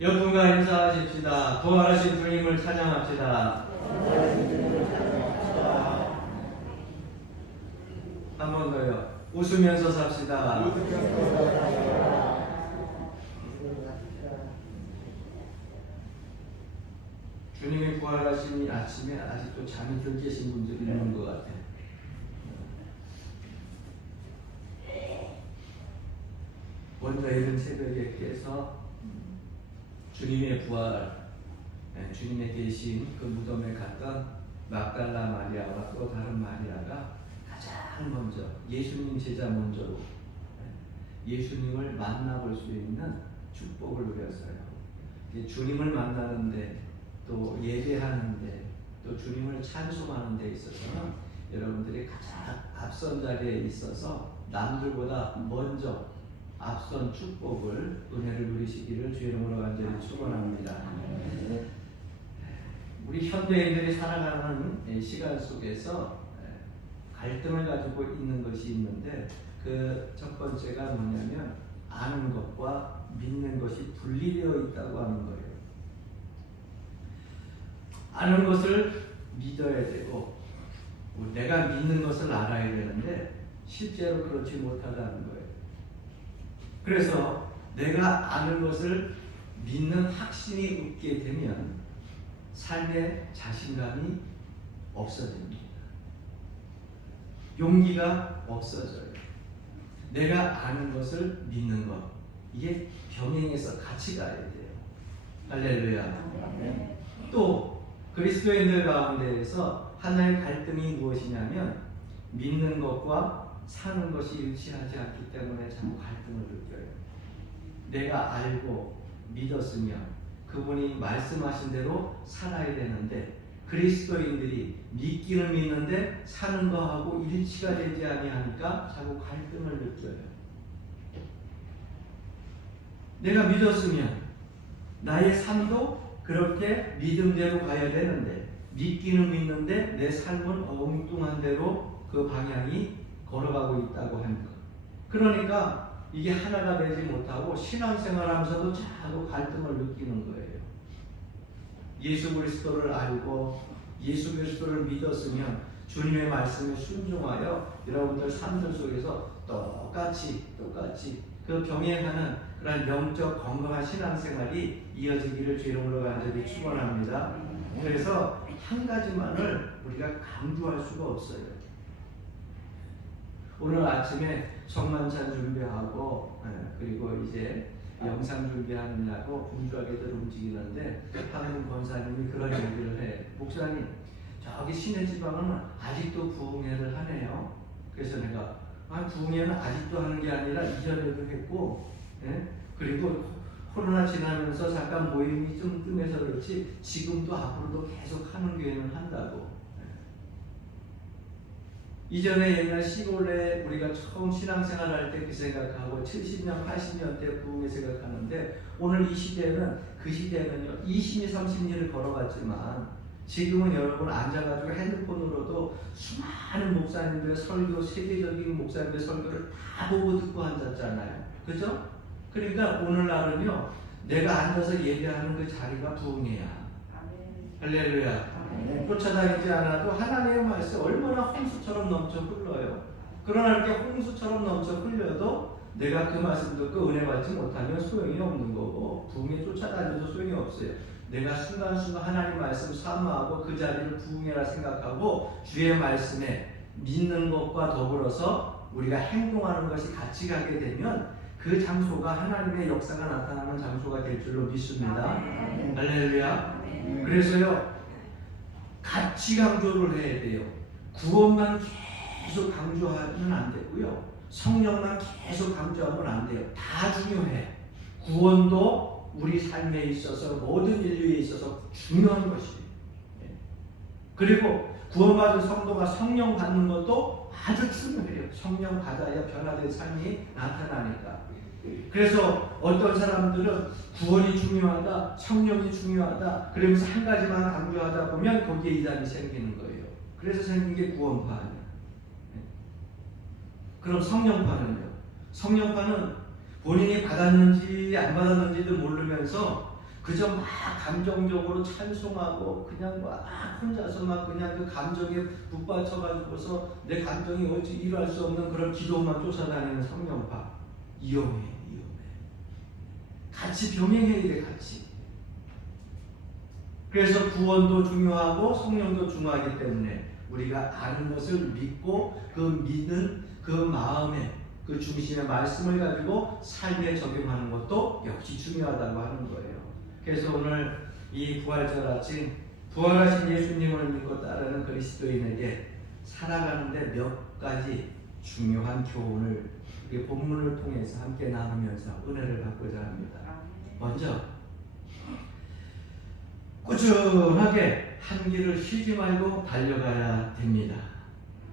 여분과 인사하십시다. 부활하신 주님을 찬양합시다. 한 번 더요. 웃으면서 삽시다. 주님이 부활하신 이 아침에 아직도 잠이 들 계신 분들이 있는 것 같아요. 먼저 이른 새벽에 깨서 주님의 부활, 주님의 대신 그 무덤에 갔던 막달라 마리아와 또 다른 마리아가 가장 먼저 예수님 제자 먼저로 예수님을 만나볼 수 있는 축복을 누렸어요. 주님을 만나는데 또 예배하는데 또 주님을 찬송하는 데 있어서는 여러분들이 가장 앞선 자리에 있어서 남들보다 먼저 앞선 축복을 은혜를 누리시기를 주 이름으로 간절히 축원합니다. 우리 현대인들이 살아가는 시간 속에서 갈등을 가지고 있는 것이 있는데 그 첫 번째가 뭐냐면 아는 것과 믿는 것이 분리되어 있다고 하는 거예요. 아는 것을 믿어야 되고 내가 믿는 것을 알아야 되는데 실제로 그렇지 못하다는 거예요. 그래서 내가 아는 것을 믿는 확신이 없게 되면 삶의 자신감이 없어집니다. 용기가 없어져요. 내가 아는 것을 믿는 것, 이게 병행해서 같이 가야 돼요. 할렐루야. 또 그리스도인들 가운데에서 하나의 갈등이 무엇이냐면 믿는 것과 사는 것이 일치하지 않기 때문에 자꾸 갈등을 느껴요. 내가 알고 믿었으면 그분이 말씀하신 대로 살아야 되는데 그리스도인들이 믿기는 믿는데 사는 거하고 일치가 되지 아니하니까 자꾸 갈등을 느껴요. 내가 믿었으면 나의 삶도 그렇게 믿음대로 가야 되는데 믿기는 믿는데 내 삶은 엉뚱한 대로 그 방향이 걸어가고 있다고 하는 것. 그러니까 이게 하나가 되지 못하고 신앙생활하면서도 자꾸 갈등을 느끼는 거예요. 예수 그리스도를 알고 예수 그리스도를 믿었으면 주님의 말씀에 순종하여 여러분들 삶들 속에서 똑같이 그 병행하는 그런 영적 건강한 신앙생활이 이어지기를 주 이름으로 간절히 축원합니다. 그래서 한 가지만을 우리가 강조할 수가 없어요. 오늘 아침에 성만찬 준비하고 그리고 이제 영상 준비하느냐고 분주하게들 움직이는데 하나님 권사님이 그런 얘기를 해. 목사님, 저기 시내 지방은 아직도 부흥회를 하네요. 그래서 내가 부흥회는 아직도 하는 게 아니라 이전에도 했고 그리고 코로나 지나면서 잠깐 모임이 좀 뜸해서 그렇지 지금도 앞으로도 계속 하는 교회는 한다고. 이전에 옛날 시골에 우리가 처음 신앙생활 할 때 그 생각하고 70년, 80년 대 부흥회 생각하는데 오늘 이 시대는 그 시대는요 20년, 30년을 걸어갔지만 지금은 여러분 앉아가지고 핸드폰으로도 수많은 목사님들의 설교, 세계적인 목사님들의 설교를 다 보고 듣고 앉았잖아요. 그죠? 그러니까 오늘날은요 내가 앉아서 예배하는 그 자리가 부흥회야. 할렐루야. 쫓아다니지 않아도 하나님의 말씀 얼마나 홍수처럼 넘쳐 흘러요. 그러나 이렇게 홍수처럼 넘쳐 흘려도 내가 그 말씀 듣고 은혜 받지 못하면 소용이 없는 거고 부흥에 쫓아다녀도 소용이 없어요. 내가 순간순간 하나님 말씀 사모하고 그 자리를 부흥회라 생각하고 주의 말씀에 믿는 것과 더불어서 우리가 행동하는 것이 같이 가게 되면 그 장소가 하나님의 역사가 나타나는 장소가 될 줄로 믿습니다. 할렐루야. 그래서요 같이 강조를 해야 돼요. 구원만 계속 강조하면 안 되고요. 성령만 계속 강조하면 안 돼요. 다 중요해. 구원도 우리 삶에 있어서 모든 인류에 있어서 중요한 것이에요. 그리고 구원받은 성도가 성령 받는 것도 아주 중요해요. 성령 받아야 변화된 삶이 나타나니까. 그래서 어떤 사람들은 구원이 중요하다, 성령이 중요하다 그러면서 한 가지만 강조하다 보면 거기에 이단이 생기는 거예요. 그래서 생긴 게 구원파예요. 그럼 성령파는요? 성령파는 본인이 받았는지 안 받았는지도 모르면서 그저 막 감정적으로 찬송하고 그냥 막 혼자서 막 그냥 그 감정에 북받쳐가지고서 내 감정이 어찌 일할 수 없는 그런 기도만 쫓아다니는 성령파 위험해. 같이 병행해야 돼, 같이. 그래서 구원도 중요하고 성령도 중요하기 때문에 우리가 아는 것을 믿고 그 믿는 그 마음에 그 중심의 말씀을 가지고 삶에 적용하는 것도 역시 중요하다고 하는 거예요. 그래서 오늘 이 부활절 아침 부활하신 예수님을 믿고 따르는 그리스도인에게 살아가는데 몇 가지 중요한 교훈을 이 본문을 통해서 함께 나누면서 은혜를 받고자 합니다. 먼저 꾸준하게 한 길을 쉬지 말고 달려가야 됩니다.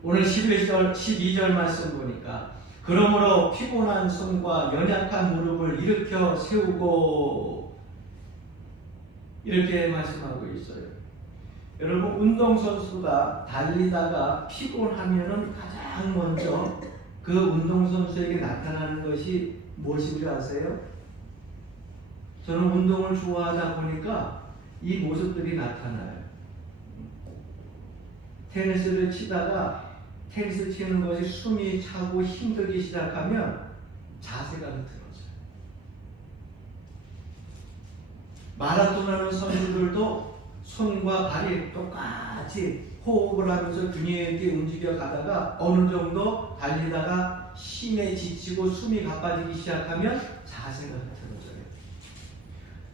오늘 12절 말씀 보니까 그러므로 피곤한 손과 연약한 무릎을 일으켜 세우고 이렇게 말씀하고 있어요. 여러분 운동선수가 달리다가 피곤하면은 가장 먼저 그 운동선수에게 나타나는 것이 무엇인 줄 아세요? 저는 운동을 좋아하다 보니까 이 모습들이 나타나요. 테니스를 치다가 테니스 치는 것이 숨이 차고 힘들기 시작하면 자세가 흐트러져요. 마라톤 하는 선수들도 손과 발이 똑같이 호흡을 하면서 균형 있게 움직여 가다가 어느 정도 달리다가 힘에 지치고 숨이 가빠지기 시작하면 자세가 흐트러져요.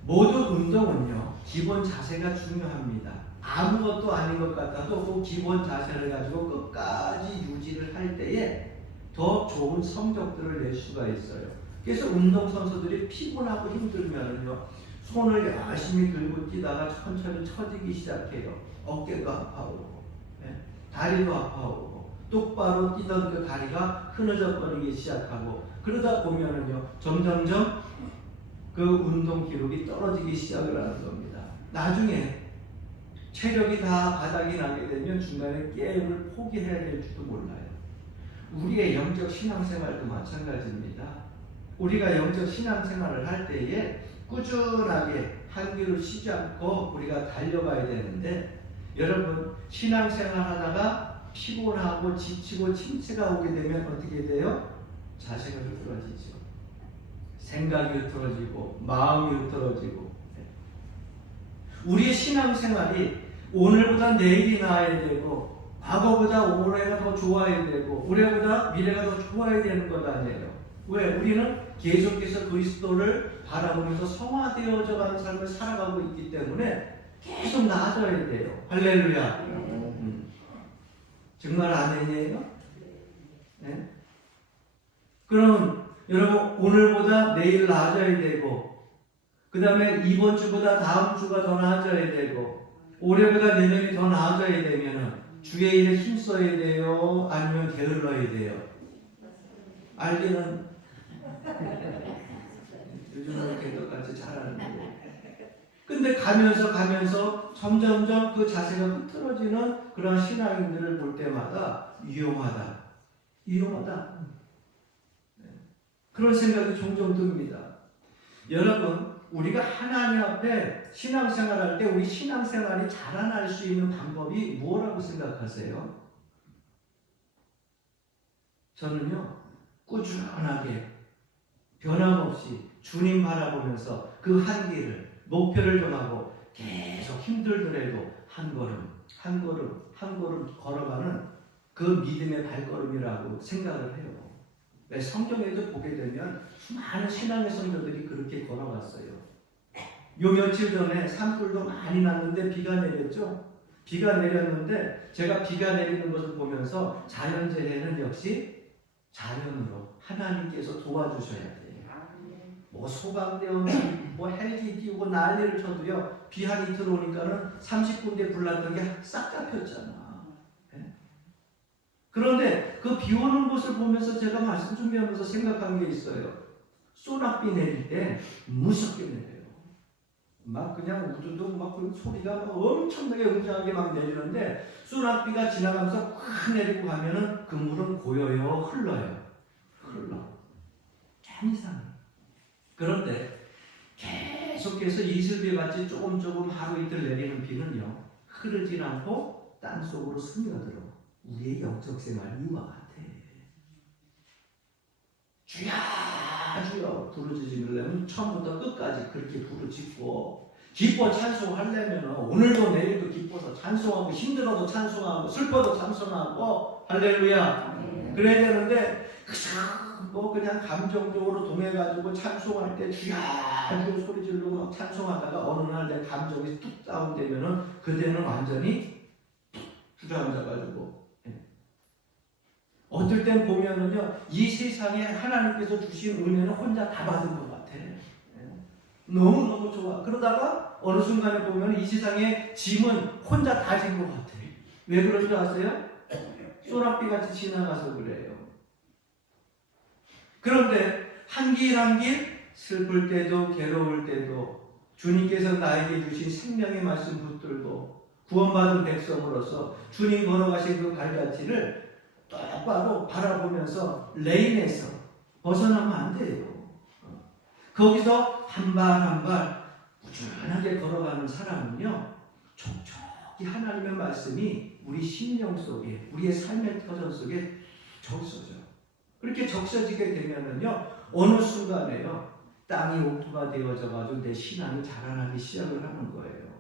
모든 운동은요, 기본 자세가 중요합니다. 아무것도 아닌 것 같아도 그 기본 자세를 가지고 끝까지 유지를 할 때에 더 좋은 성적들을 낼 수가 있어요. 그래서 운동선수들이 피곤하고 힘들면은요, 손을 열심히 들고 뛰다가 천천히 처지기 시작해요. 어깨도 아파오고, 다리도 아파오고, 똑바로 뛰던 그 다리가 흐느적거리기 시작하고, 그러다 보면은요, 점점점 그 운동 기록이 떨어지기 시작을 하는 겁니다. 나중에 체력이 다 바닥이 나게 되면 중간에 게임을 포기해야 될지도 몰라요. 우리의 영적 신앙생활도 마찬가지입니다. 우리가 영적 신앙생활을 할 때에 꾸준하게 한 길을 쉬지 않고 우리가 달려가야 되는데, 여러분 신앙생활 하다가 피곤하고 지치고 침체가 오게 되면 어떻게 돼요? 자세가 흐트러지죠. 생각이 흐트러지고 마음이 흐트러지고. 우리의 신앙생활이 오늘보다 내일이 나아야 되고 과거보다 올해가 더 좋아야 되고 올해보다 미래가 더 좋아야 되는 것 아니에요. 왜? 우리는 계속해서 그리스도를 바라보면서 성화되어져 가는 삶을 살아가고 있기 때문에 계속 나아져야 돼요. 할렐루야. 정말 아멘이에요? 네? 그럼 여러분 오늘보다 내일 나아져야 되고, 그 다음에 이번 주보다 다음 주가 더 나아져야 되고, 올해보다 내년이 더 나아져야 되면은 주의 일에 힘써야 돼요? 아니면 게을러야 돼요? 알기는 요즘은 이렇게 똑같이 잘하는데, 근데 가면서 점점점 그 자세가 흐트러지는 그런 신앙인들을 볼 때마다 위험하다. 그런 생각이 종종 듭니다. 여러분, 우리가 하나님 앞에 신앙생활할 때 우리 신앙생활이 자라날 수 있는 방법이 뭐라고 생각하세요? 저는요, 꾸준하게 변함없이 주님 바라보면서 그 한계를 목표를 정하고 계속 힘들더라도 한 걸음 걸어가는 그 믿음의 발걸음이라고 생각을 해요. 성경에도 보게 되면 수많은 신앙의 성도들이 그렇게 걸어갔어요. 요 며칠 전에 산불도 많이 났는데 비가 내렸죠. 비가 내렸는데 제가 비가 내리는 것을 보면서 자연재해는 역시 자연으로 하나님께서 도와주셔야 돼요. 뭐 소방대원 뭐 헬기 띄우고 난리를 쳐도요, 비 한 이틀 오니까는 30군데 불났던 게 싹 잡혔잖아. 그런데 그 비 오는 곳을 보면서 제가 말씀 준비하면서 생각한 게 있어요. 소낙비 내릴 때 무섭게 내려요. 막 그냥 우주도 막 그 소리가 막 엄청나게 웅장하게 막 내리는데, 소낙비가 지나가면서 확 내리고 가면은 그 물은 고여요, 흘러. 참 이상해. 그런데 계속해서 이슬비 같이 조금 하루 이틀 내리는 비는요, 흐르지 않고 땅 속으로 스며들어 우리의 영적 생활이 이와 같아. 주야 주여 부르짖으려면 처음부터 끝까지 그렇게 부르짖고, 기뻐 찬송하려면 오늘도 내일도 기뻐서 찬송하고, 힘들어도 찬송하고, 슬퍼도 찬송하고, 할렐루야. 그래야 되는데 그냥 감정적으로 동해가지고 찬송할 때 주야 주여 소리 지르고 찬송하다가 어느 날 내 감정이 뚝 다운되면은 그때는 완전히 주저앉아가지고, 어떨 땐 보면은요, 이 세상에 하나님께서 주신 은혜는 혼자 다 받은 것 같아. 너무너무 좋아. 그러다가 어느 순간에 보면 이 세상에 짐은 혼자 다 진 것 같아. 왜 그런 줄 아세요? 소낙비 같이 지나가서 그래요. 그런데 한 길 한 길 슬플 때도 괴로울 때도 주님께서 나에게 주신 생명의 말씀 붙들고 구원받은 백성으로서 주님 걸어가신 그 발자취를 똑바로 바라보면서 레인에서 벗어나면 안 돼요. 거기서 한 발 한 발 꾸준하게 걸어가는 사람은요, 촉촉히 하나님의 말씀이 우리 심령 속에, 우리의 삶의 터전 속에 적셔져. 그렇게 적셔지게 되면은요, 어느 순간에요, 땅이 옥토가 되어져가지고 내 신앙이 자라나기 시작을 하는 거예요.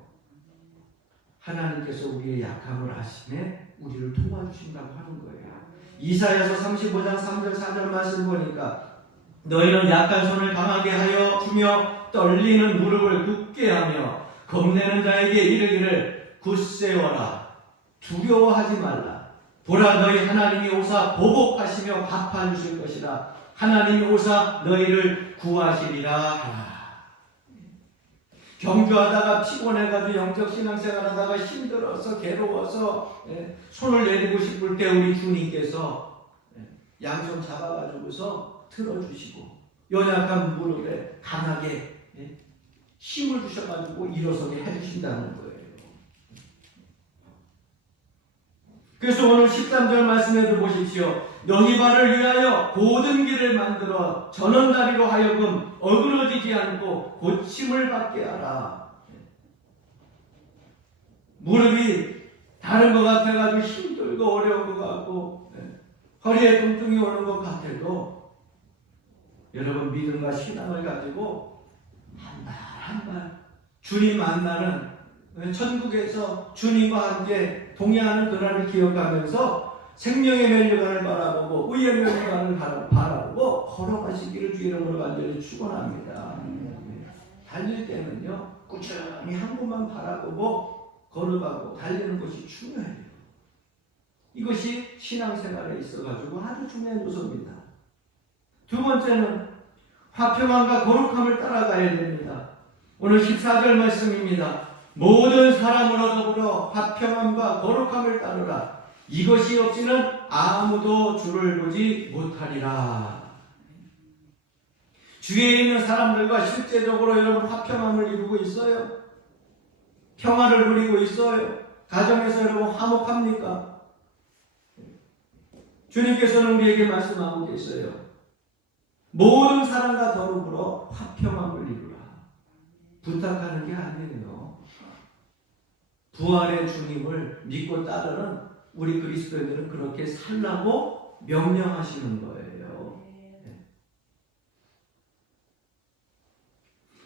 하나님께서 우리의 약함을 아심에 우리를 도와주신다고 하는 거예요. 이사야서 35장 3절 4절 말씀 보니까 너희는 약한 손을 강하게 하여 주며 떨리는 무릎을 굳게 하며 겁내는 자에게 이르기를 굳세워라 두려워하지 말라. 보라 너희 하나님이 오사 보복하시며 갚아주실 것이라. 하나님이 오사 너희를 구하시리라 하라. 경주하다가 피곤해가지고 영적 신앙생활하다가 힘들어서 괴로워서 손을 내리고 싶을 때 우리 주님께서 양손 잡아가지고서 들어주시고 연약한 무릎에 강하게 힘을 주셔가지고 일어서게 해주신다는 거예요. 그래서 오늘 13절 말씀에도 보십시오. 너희 발을 위하여 고든 길을 만들어 전원다리로 하여금 어그러지지 않고 고침을 받게 하라. 무릎이 다른 것 같아가지고 힘들고 어려운 것 같고 허리에 통증이 오는 것 같아도 여러분 믿음과 신앙을 가지고 한 발 한 발 주님 만나는 천국에서 주님과 함께 동행하는 그날을 기억하면서 생명의 면류관을 바라보고 의의 면류관을 바라보고 걸어가시기를 주 이름으로 간절히 축원합니다. 달릴 때는요 꾸준히 한 곳만 바라보고 걸어가고 달리는 것이 중요해요. 이것이 신앙생활에 있어가지고 아주 중요한 요소입니다. 두 번째는 화평함과 거룩함을 따라가야 됩니다. 오늘 14절 말씀입니다. 모든 사람으로 더불어 화평함과 거룩함을 따르라. 이것이 없이는 아무도 주를 보지 못하리라. 주위에 있는 사람들과 실제적으로 여러분 화평함을 이루고 있어요? 평화를 누리고 있어요? 가정에서 여러분 화목합니까? 주님께서는 우리에게 말씀하고 계세요. 모든 사람과 더불어 화평함을 이루라. 부탁하는 게 아니에요. 부활의 주님을 믿고 따르는 우리 그리스도인들은 그렇게 살라고 명령하시는 거예요.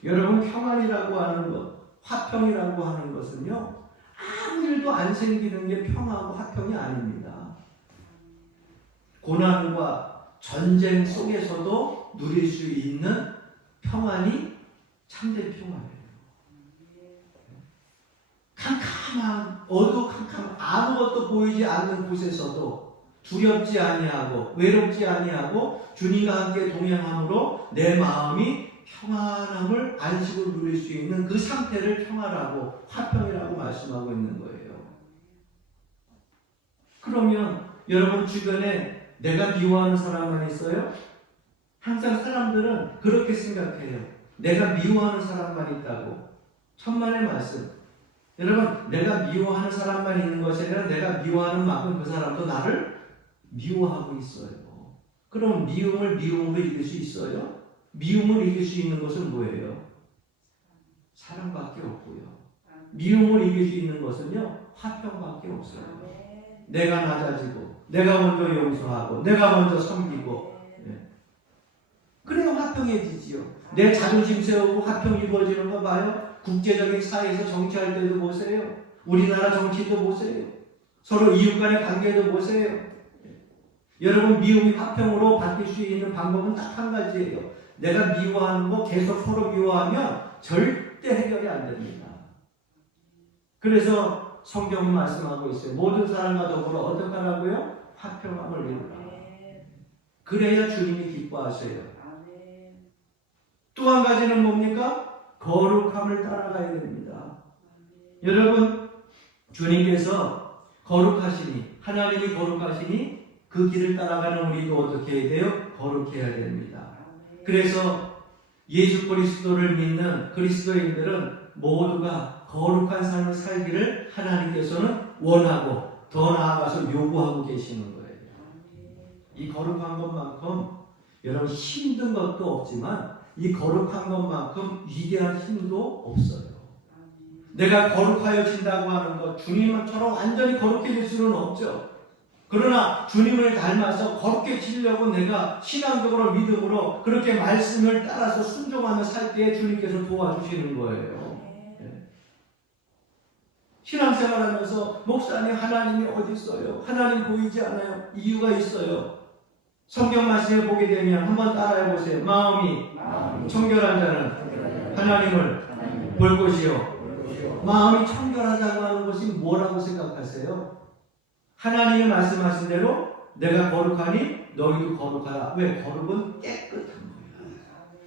여러분 평안이라고 하는 것, 화평이라고 하는 것은요 아무 일도 안 생기는 게 평화하고 화평이 아닙니다. 고난과 전쟁 속에서도 누릴 수 있는 평안이 참된 평화예요. 캄캄한 어두컴캄 아무것도 보이지 않는 곳에서도 두렵지 아니하고 외롭지 아니하고 주님과 함께 동행함으로 내 마음이 평안함을 안식을 누릴 수 있는 그 상태를 평화라고 화평이라고 말씀하고 있는 거예요. 그러면 여러분 주변에 내가 미워하는 사람만 있어요? 항상 사람들은 그렇게 생각해요. 내가 미워하는 사람만 있다고. 천만의 말씀. 여러분 내가 미워하는 사람만 있는 것이 아니라 내가 미워하는 만큼 그 사람도 나를 미워하고 있어요. 그럼 미움을 미움으로 이길 수 있어요? 미움을 이길 수 있는 것은 뭐예요? 사랑밖에 없고요. 미움을 이길 수 있는 것은요, 화평밖에 없어요. 내가 낮아지고, 내가 먼저 용서하고, 내가 먼저 섬기고, 그래야 화평해지지요. 내 자존심 세우고 화평 이루어지는 거 봐요. 국제적인 사회에서 정치할 때도 보세요. 우리나라 정치도 보세요. 서로 이웃 간의 관계도 보세요. 여러분, 미움이 화평으로 바뀔 수 있는 방법은 딱 한 가지예요. 내가 미워하는 거 계속 서로 미워하면 절대 해결이 안 됩니다. 그래서 성경이 말씀하고 있어요. 모든 사람과 더불어 어떻게 하라고요? 화평함을 이루라. 그래야 주님이 기뻐하세요. 또 한 가지는 뭡니까? 거룩함을 따라가야 됩니다. 여러분, 주님께서 거룩하시니, 하나님이 거룩하시니 그 길을 따라가는 우리도 어떻게 해야 돼요? 거룩해야 됩니다. 그래서 예수 그리스도를 믿는 그리스도인들은 모두가 거룩한 삶을 살기를 하나님께서는 원하고 더 나아가서 요구하고 계시는 거예요. 이 거룩한 것만큼 여러분 힘든 것도 없지만 이 거룩한 것만큼 위대한 힘도 없어요. 내가 거룩하여진다고 하는 것, 주님처럼 완전히 거룩해질 수는 없죠. 그러나 주님을 닮아서 거룩해지려고 내가 신앙적으로 믿음으로 그렇게 말씀을 따라서 순종하며 살 때에 주님께서 도와주시는 거예요. 신앙생활하면서 목사님 하나님이 어디 있어요? 하나님 보이지 않아요? 이유가 있어요. 성경 말씀을 보게 되면 한번 따라해 보세요. 마음이 청결한 자는 하나님을 볼 것이요. 마음이 청결하다고 하는 것이 뭐라고 생각하세요? 하나님이 말씀하신 대로 내가 거룩하니 너희도 거룩하라. 왜? 거룩은 깨끗한 거야.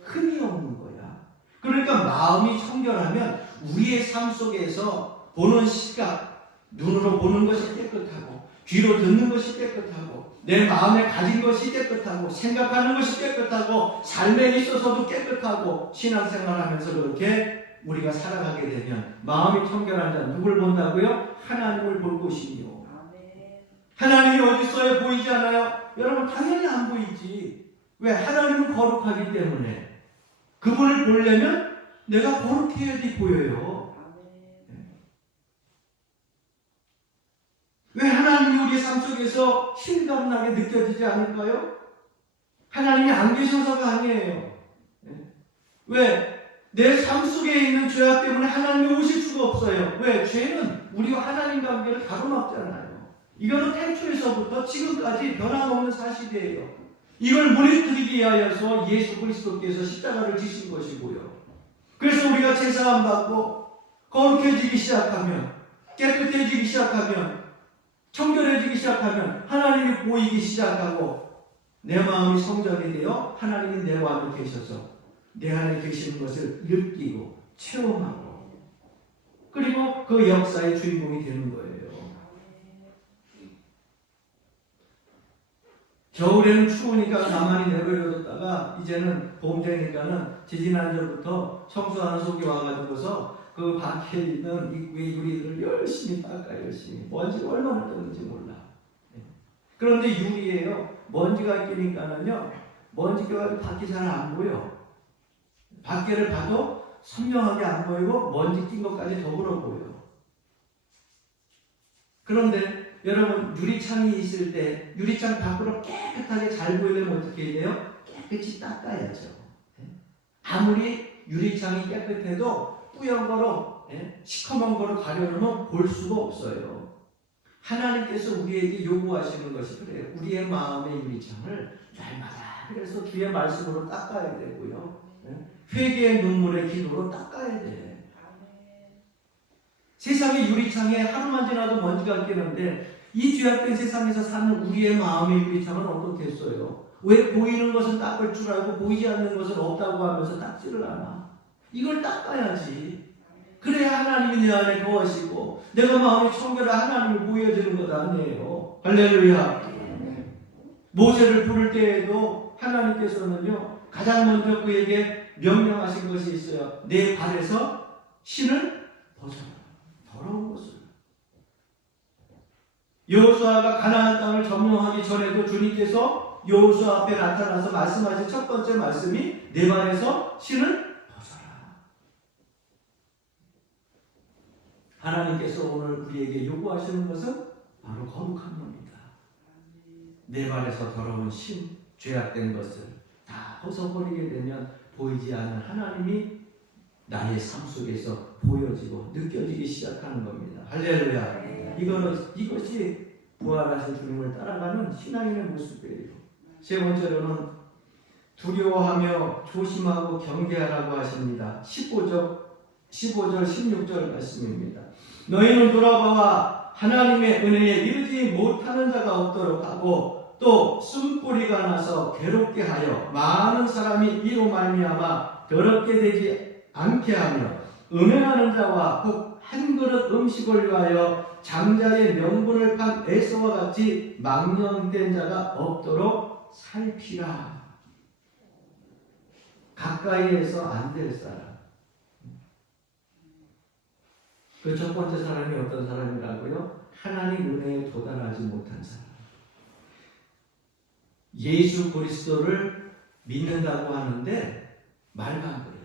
흠이 없는 거야. 그러니까 마음이 청결하면 우리의 삶 속에서 보는 시각, 눈으로 보는 것이 깨끗하고 귀로 듣는 것이 깨끗하고 내 마음에 가진 것이 깨끗하고 생각하는 것이 깨끗하고 삶에 있어서도 깨끗하고 신앙생활하면서 그렇게 우리가 살아가게 되면 마음이 청결한 자 누굴 본다고요? 하나님을 볼 것이며 하나님이 어디 있어요? 보이지 않아요? 여러분 당연히 안 보이지. 왜? 하나님은 거룩하기 때문에 그분을 보려면 내가 거룩해야지 보여요. 왜 하나님이 우리의 삶 속에서 실감나게 느껴지지 않을까요? 하나님이 안 계셔서가 아니에요. 왜? 내 삶 속에 있는 죄악 때문에 하나님이 오실 수가 없어요. 왜? 죄는 우리와 하나님 관계를 가로막잖아요. 이거는 태초에서부터 지금까지 변함없는 사실이에요. 이걸 무너뜨리기 위하여서 예수 그리스도께서 십자가를 지신 것이고요. 그래서 우리가 제사함 받고 거룩해지기 시작하면, 깨끗해지기 시작하면, 청결해지기 시작하면 하나님이 보이기 시작하고 내 마음이 성전이 되어 하나님이 내 안에 계셔서 내 안에 계시는 것을 느끼고 체험하고 그리고 그 역사의 주인공이 되는 거예요. 겨울에는 추우니까 가만히 내버려뒀다가 이제는 봄 되니까는 지지난주부터 청소하는 속이 와가지고서 그 밖에 있는 입구의 유리들을 열심히 닦아요. 열심히. 먼지가 얼마나 뜨는지 몰라. 그런데 유리예요. 먼지가 끼니까는요. 먼지가 밖이 잘 안 보여. 밖에를 봐도 선명하게 안 보이고 먼지 낀 것까지 더불어 보여. 그런데 여러분 유리창이 있을 때 유리창 밖으로 깨끗하게 잘 보이려면 어떻게 해야 돼요? 깨끗이 닦아야죠. 아무리 유리창이 깨끗해도 뿌연 거로 시커먼 거로 가려놓으면 볼 수가 없어요. 하나님께서 우리에게 요구하시는 것이 그래요. 우리의 마음의 유리창을 날마다 그래서 주의 말씀으로 닦아야 되고요. 회개의 눈물의 기도로 닦아야 돼. 세상의 유리창에 하루만 지나도 먼지가 끼는데 이 죄악된 세상에서 사는 우리의 마음의 유리창은 어떻겠어요? 왜 보이는 것은 닦을 줄 알고 보이지 않는 것은 없다고 하면서 닦지를 않아? 이걸 닦아야지. 그래야 하나님이 내 안에 거하시고 내가 마음이 청결한 하나님을 보여주는 것 아니에요. 할렐루야. 모세를 부를 때에도 하나님께서는요 가장 먼저 그에게 명령하신 것이 있어요. 내 발에서 신을 벗어라. 더러운 것을. 여호수아가 가나안 땅을 점령하기 전에도 주님께서 여호수아 앞에 나타나서 말씀하신 첫 번째 말씀이 내 발에서 신을 벗어라. 하나님께서 오늘 우리에게 요구하시는 것은 바로 거룩한 겁니다. 내 발에서 더러운 죄악된 것을 다 벗어버리게 되면 보이지 않는 하나님이 나의 삶 속에서 보여지고 느껴지기 시작하는 겁니다. 할렐루야. 이것이 부활하신 주님을 따라가는 신앙인의 모습이에요. 세 번째로는 두려워하며 조심하고 경계하라고 하십니다. 15절 16절 말씀입니다. 너희는 돌아와 하나님의 은혜에 이르지 못하는 자가 없도록 하고 또 쓴뿌리가 나서 괴롭게 하여 많은 사람이 이로 말미암아 더럽게 되지 않게 하며 음행하는 자와 혹 한 그릇 음식을 위하여 장자의 명분을 판 에서와 같이 망령된 자가 없도록 살피라. 가까이에서 안 될 사람. 그 첫 번째 사람이 어떤 사람이라고요? 하나님 은혜에 도달하지 못한 사람. 예수 그리스도를 믿는다고 하는데 말만 그래.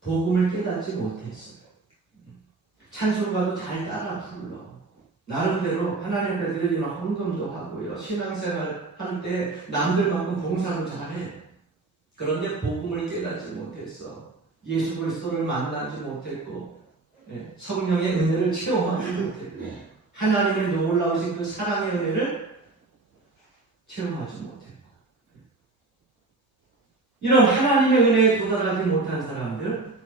복음을 깨닫지 못했어요. 찬송가도 잘 따라 불러. 나름대로 하나님 앞에 드리는 헌금도 하고요. 신앙생활 할 때 남들만큼 봉사도 잘해. 그런데 복음을 깨닫지 못했어. 예수 그리스도를 만나지 못했고 성령의 은혜를 체험하지 못했고 하나님의 놀라우신 그 사랑의 은혜를 체험하지 못했고 이런 하나님의 은혜에 도달하지 못한 사람들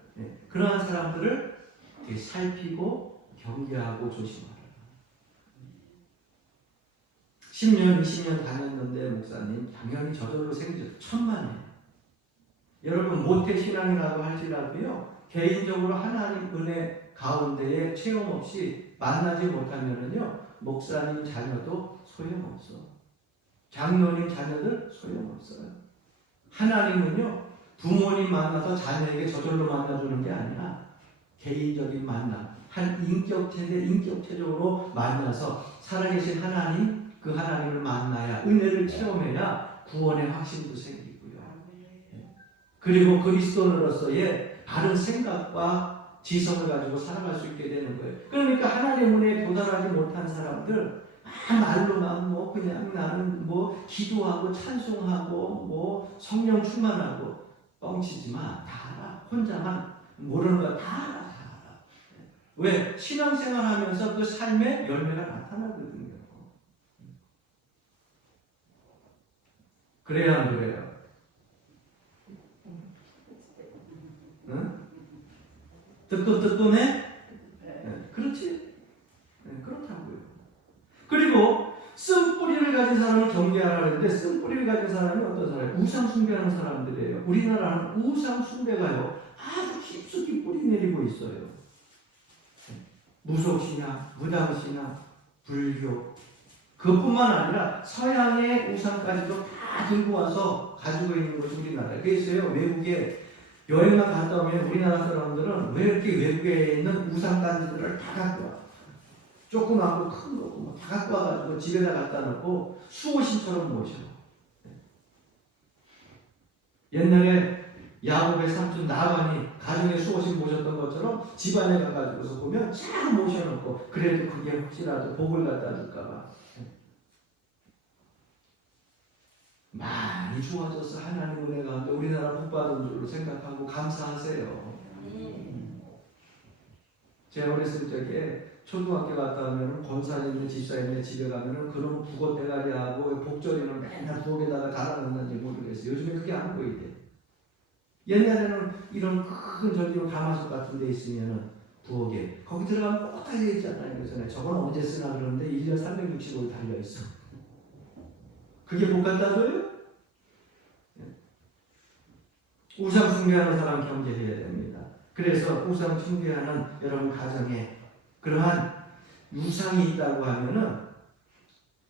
그러한 사람들을 살피고 경계하고 조심하라. 10년, 20년 다녔는데 목사님 당연히 저절로 생기죠. 천만에. 여러분 모태신앙이라고 할지라도요. 개인적으로 하나님 은혜 가운데에 체험 없이 만나지 못하면은요. 목사님 자녀도 소용없어. 장로님 자녀들 소용없어요. 하나님은요. 부모님 만나서 자녀에게 저절로 만나주는 게 아니라 개인적인 만남, 한 인격체대 인격체적으로 만나서 살아계신 하나님, 그 하나님을 만나야 은혜를 체험해야 구원의 확신도 생기고요. 그리고 그리스도인으로서의 바른 생각과 지성을 가지고 살아갈 수 있게 되는 거예요. 그러니까 하나님 은혜에 도달하지 못한 사람들 말로만 그냥 나는 기도하고 찬송하고 성령 충만하고 뻥치지만 다 알아. 혼자만 모르는 거 다 알아. 왜? 신앙생활 하면서 그 삶의 열매가 나타나거든요. 그래요, 안 그래요? 응? 뜨끔뜨끔해? 네, 그렇지? 네, 그렇다고요. 그리고 쓴뿌리를 가진 사람을 경계하라 하는데 쓴뿌리를 가진 사람이 어떤 사람이에요? 우상 숭배하는 사람들이에요. 우리나라는 우상 숭배가요. 아주 깊숙이 뿌리 내리고 있어요. 무속신앙, 무당신앙, 불교 그것뿐만 아니라 서양의 우상까지도 다 들고 와서 가지고 있는 것이 우리나라예요. 그래서요 외국에 여행만 갔다 오면 우리나라 사람들은 왜 이렇게 외국에 있는 우상단지들을 다 갖고 와? 조그맣고 큰 거고 다 갖고 와가지고 집에다 갖다 놓고 수호신처럼 모셔. 옛날에 야곱의 삼촌 나반이 가정에 수호신 모셨던 것처럼 집안에 가가지고서 보면 쫙 모셔놓고 그래도 그게 혹시라도 복을 갖다 줄까봐 많이 좋아져서 하나님 은혜 가운데 우리나라 복 받은 줄로 생각하고 감사하세요. 제가 어렸을 적에 초등학교 갔다 오면 권사님네 집사님네 집에 가면은 그런 북어 대가리 하고 복절이는 맨날 부엌에다가 달아놓는지 모르겠어요. 요즘에 그게 안 보이대. 옛날에는 이런 큰 전기로 가마솥 같은 데 있으면은 부엌에 거기 들어가면 꼭 달려있잖아요. 그전에 저건 언제 쓰나 그러는데 1년 365일 달려있어. 그게 복 갖다 줘요? 우상 숭배하는 사람 경계해야 됩니다. 그래서 우상 숭배하는 여러분 가정에 그러한 우상이 있다고 하면은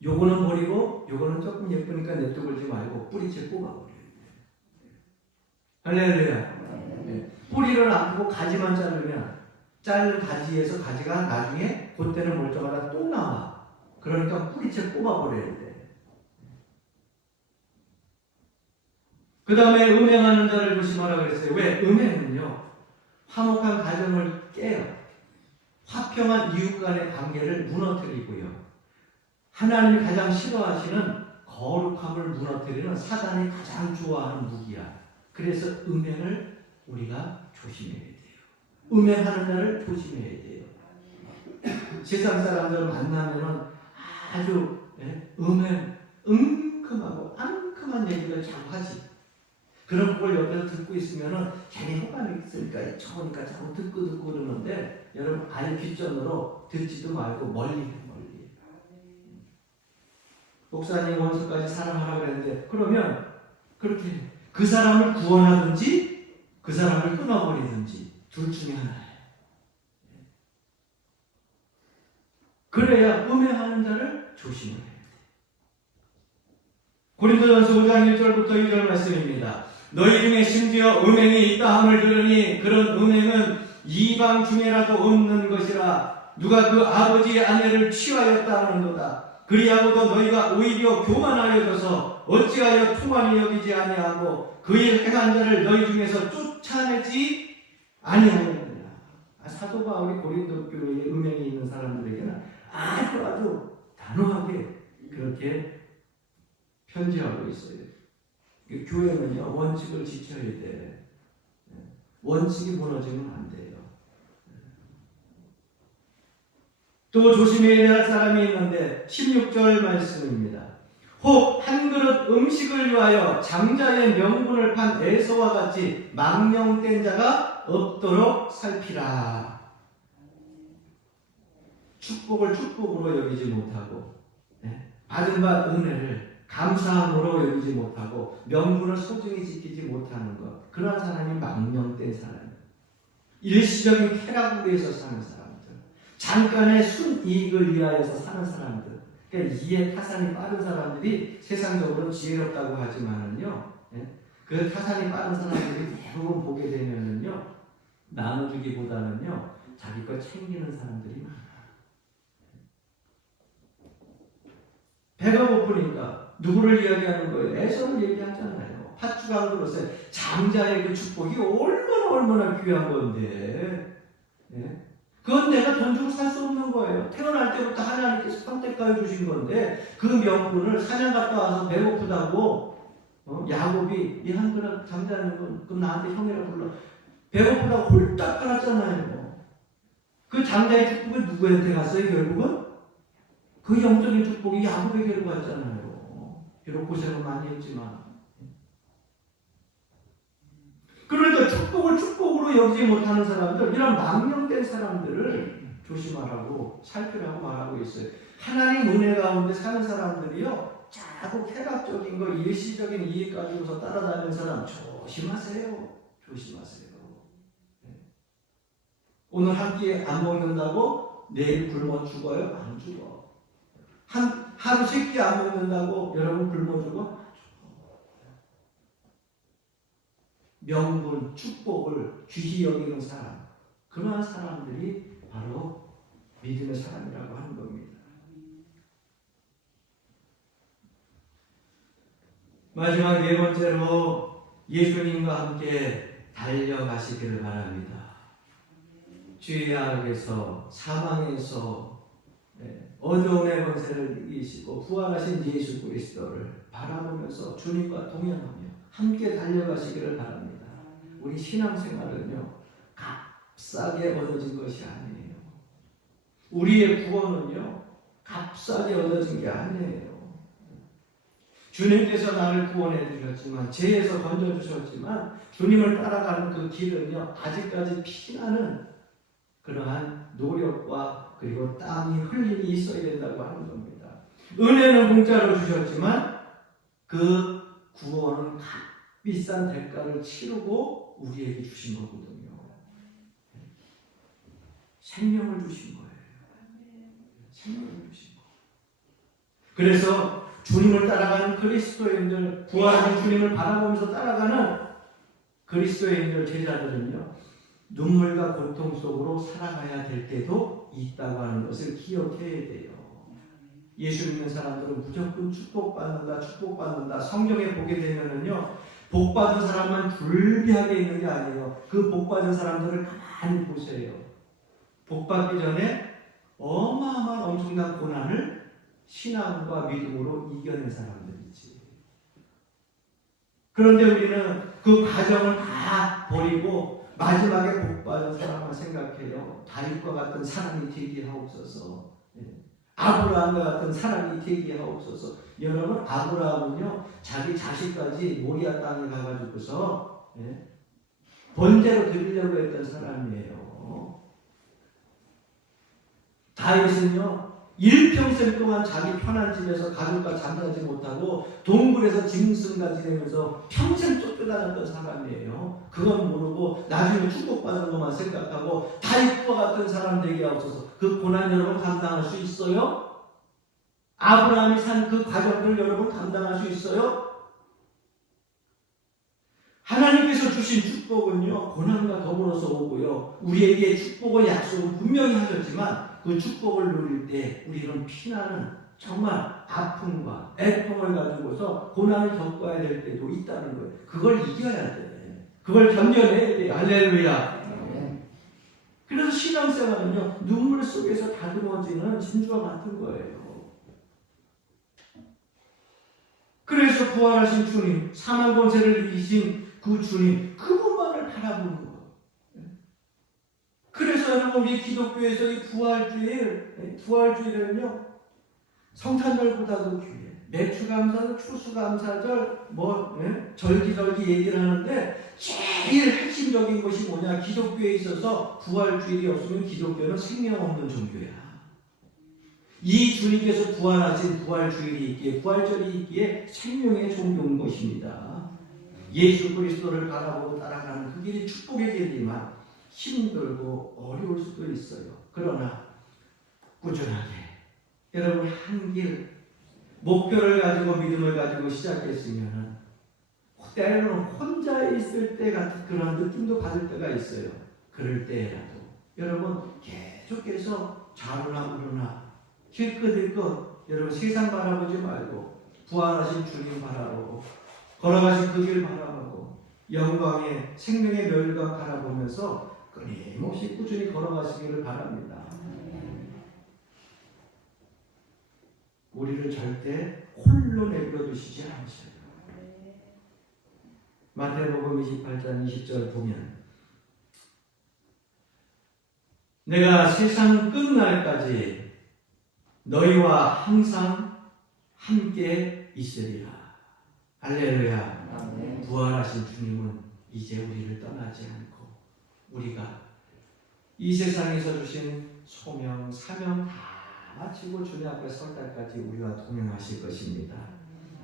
요거는 버리고 요거는 조금 예쁘니까 냅두지 말고 뿌리채 뽑아버려요. 할렐루야. 네. 뿌리를 안 pu고 가지만 자르면 자른 가지에서 가지가 나중에 그때는 멀쩡하다 또 나와. 그러니까 뿌리채 뽑아버려야 돼. 그 다음에 음행하는 자를 조심하라 그랬어요. 왜? 음행은요 화목한 가정을 깨요. 화평 화평한 이웃 간의 관계를 무너뜨리고요. 하나님이 가장 싫어하시는 거룩함을 무너뜨리는 사단이 가장 좋아하는 무기야. 그래서 음행을 우리가 조심해야 돼요. 음행하는 자를 조심해야 돼요. 세상 사람들 만나면은 아주 은큼하고 앙큼한 얘기를 자꾸 하지. 그런 걸 옆에서 듣고 있으면은 괜히 호감이 있으니까 좋으니까 자꾸 듣고 그러는데 여러분 아예 귓전으로 듣지도 말고 멀리. 목사님 원수까지 사랑하라고 그랬는데 그러면 그렇게 그 사람을 구원하든지 그 사람을 끊어버리든지 둘 중에 하나예요. 그래야 음행하는 자를 조심해야 돼요. 고린도전서 5장 1절부터 2절 말씀입니다. 너희 중에 심지어 음행이 있다 함을 들으니 그런 음행은 이방 중에라도 없는 것이라. 누가 그 아버지의 아내를 취하였다 하는도다. 그리하고도 너희가 오히려 교만하여져서 어찌하여 통한이 여기지 아니하고 그 일 행한 자를 너희 중에서 쫓아내지 아니하느냐. 사도 바울이 고린도 교회에 음행이 있는 사람들에게는 아주 단호하게 그렇게 편지하고 있어요. 교회는요, 원칙을 지켜야 돼. 원칙이 무너지면 안 돼요. 또 조심해야 할 사람이 있는데 16절 말씀입니다. 혹 한 그릇 음식을 위하여 장자의 명분을 판 에서와 같이 망령된 자가 없도록 살피라. 축복을 축복으로 여기지 못하고 받은 바 은혜를 감사함으로 여기지 못하고 명분을 소중히 지키지 못하는 것, 그러한 사람이 망령된 사람이에요. 일시적인 쾌락을 위해서 사는 사람들, 잠깐의 순이익을 위하여서 사는 사람들, 그러니까 이해 타산이 빠른 사람들이 세상적으로 지혜롭다고 하지만은요, 그 타산이 빠른 사람들이 대부분 보게 되면은요, 나눠주기보다는요, 자기 거 챙기는 사람들이 많아요. 배가 고프니까 누구를 이야기하는 거예요? 에서를 얘기하잖아요. 팥주가 그러세요. 장자의 그 축복이 얼마나 귀한 건데, 그건 내가 돈 주고 살 수 없는 거예요. 태어날 때부터 하나님께서 선택하여 주신 건데 그 명분을 사냥 갔다 와서 배고프다고 야곱이 이 한 그릇 장자는 건 그럼 나한테 형이라 불러. 배고프다고 홀딱 깔았잖아요. 그 장자의 축복이 누구한테 갔어요? 결국은 그 영적인 축복이 야곱에게로 갔잖아요. 비록 고생을 많이 했지만. 그러니까 축복을 축복으로 여기지 못하는 사람들, 이런 망령된 사람들을 조심하라고 살피라고 말하고 있어요. 하나님 은혜 가운데 사는 사람들이요, 자꾸 쾌락적인 거, 일시적인 이익 가지고서 따라다니는 사람 조심하세요. 조심하세요. 오늘 한 끼 안 먹는다고 내일 굶어 죽어요? 안 죽어. 하루 3끼 안 먹는다고 여러분 굶어 죽어? 명분, 축복을 귀히 여기는 사람, 그러한 사람들이 바로 믿음의 사람이라고 하는 겁니다. 마지막 네 번째로 예수님과 함께 달려가시기를 바랍니다. 죄의 악에서, 사망에서 어두움의 권세를 이기시고 부활하신 예수 그리스도를 바라보면서 주님과 동행하며 함께 달려가시기를 바랍니다. 우리 신앙생활은요, 값싸게 얻어진 것이 아니에요. 우리의 구원은요, 값싸게 얻어진 게 아니에요. 주님께서 나를 구원해 주셨지만, 죄에서 건져 주셨지만, 주님을 따라가는 그 길은요, 아직까지 피나는 그러한 노력과 그리고 땀이 흘림이 있어야 된다고 하는 겁니다. 은혜는 공짜로 주셨지만 그 구원은 값비싼 대가를 치르고 우리에게 주신 거거든요. 생명을 주신 거예요. 생명을 주신 거. 그래서 주님을 따라가는 그리스도인들, 부활하신 주님을 바라보면서 따라가는 그리스도인들 제자들은요, 눈물과 고통 속으로 살아가야 될 때도 있다고 하는 것을 기억해야 돼요. 예수 믿는 사람들은 무조건 축복받는다. 성경에 보게 되면은요, 복받은 사람만 불비하게 있는 게 아니에요. 그 복받은 사람들을 가만히 보세요. 복받기 전에 어마어마한 엄청난 고난을 신앙과 믿음으로 이겨낸 사람들이지. 그런데 우리는 그 과정을 다 버리고 마지막에 복받은 사람을 생각해요. 다윗과 같은 사람이 되게 하옵소서. 아브라함과 같은 사람이 되게 하옵소서. 여러분, 아브라함은요 자기 자식까지 모리아 땅에 가가지고서 번제로 드리려고 했던 사람이에요. 다윗은요 일평생 동안 자기 편한 집에서 가족과 잠자지 못하고 동굴에서 짐승과 지내면서 평생 쫓겨다녔던 사람이에요. 그건 모르고 나중에 축복받는 것만 생각하고 다윗과 같은 사람 되게 하옵소서. 그 고난 여러분 감당할 수 있어요? 아브라함이 산 그 과정을 여러분 감당할 수 있어요? 하나님께서 주신 축복은요 고난과 더불어서 오고요, 우리에게 축복의 약속은 분명히 하셨지만 그 축복을 누릴 때 우리는 피나는 정말 아픔과 애통을 가지고서 고난을 겪어야 될 때도 있다는 거예요. 그걸 이겨야 돼. 그걸 견뎌내야 돼. 할렐루야. 그래서 신앙생활은요 눈물 속에서 다듬어지는 진주와 같은 거예요. 그래서 부활하신 주님, 사망 권세를 이기신 그 주님, 그분만을 바라보는 거예요. 그래서 여러분 우리 기독교에서 이 부활주일은요 성탄절보다도 귀해. 매추감사절, 추수감사절, 절기절기 얘기를 하는데 제일 핵심적인 것이 뭐냐? 기독교에 있어서 부활주일이 없으면 기독교는 생명 없는 종교야. 이 주님께서 부활하신 부활주일이 있기에, 부활절이 있기에 생명의 종교인 것입니다. 예수 그리스도를 바라보고 따라가는 그 길이 축복의 길이지만 힘들고 어려울 수도 있어요. 그러나 꾸준하게 여러분 한 길 목표를 가지고 믿음을 가지고 시작했으면 때로는 혼자 있을 때 같은 그런 느낌도 받을 때가 있어요. 그럴 때라도 여러분 계속해서 좌로나 우로나 힐끗힐끗 여러분 세상 바라보지 말고 부활하신 주님 바라보고 걸어가신 그 길 바라보고 영광의 생명의 멸관 바라보면서 끊임없이 꾸준히 걸어가시기를 바랍니다. 우리를 절대 홀로 내버려 두시지 않으셔요. 마태복음 28장 20절 보면 내가 세상 끝날까지 너희와 항상 함께 있으리라. 할렐루야. 부활하신 주님은 이제 우리를 떠나지 않고 우리가 이 세상에서 주신 소명, 사명 다 마치고 주님 앞에 설 때까지 우리와 동행하실 것입니다.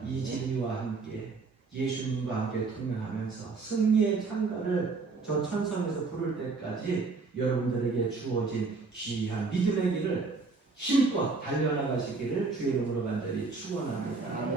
이 진리와 함께 예수님과 함께 동행하면서 승리의 찬가를 저 천성에서 부를 때까지 여러분들에게 주어진 귀한 믿음의 길을 힘껏 달려나가시기를 주의 이름으로 간절히 축원합니다.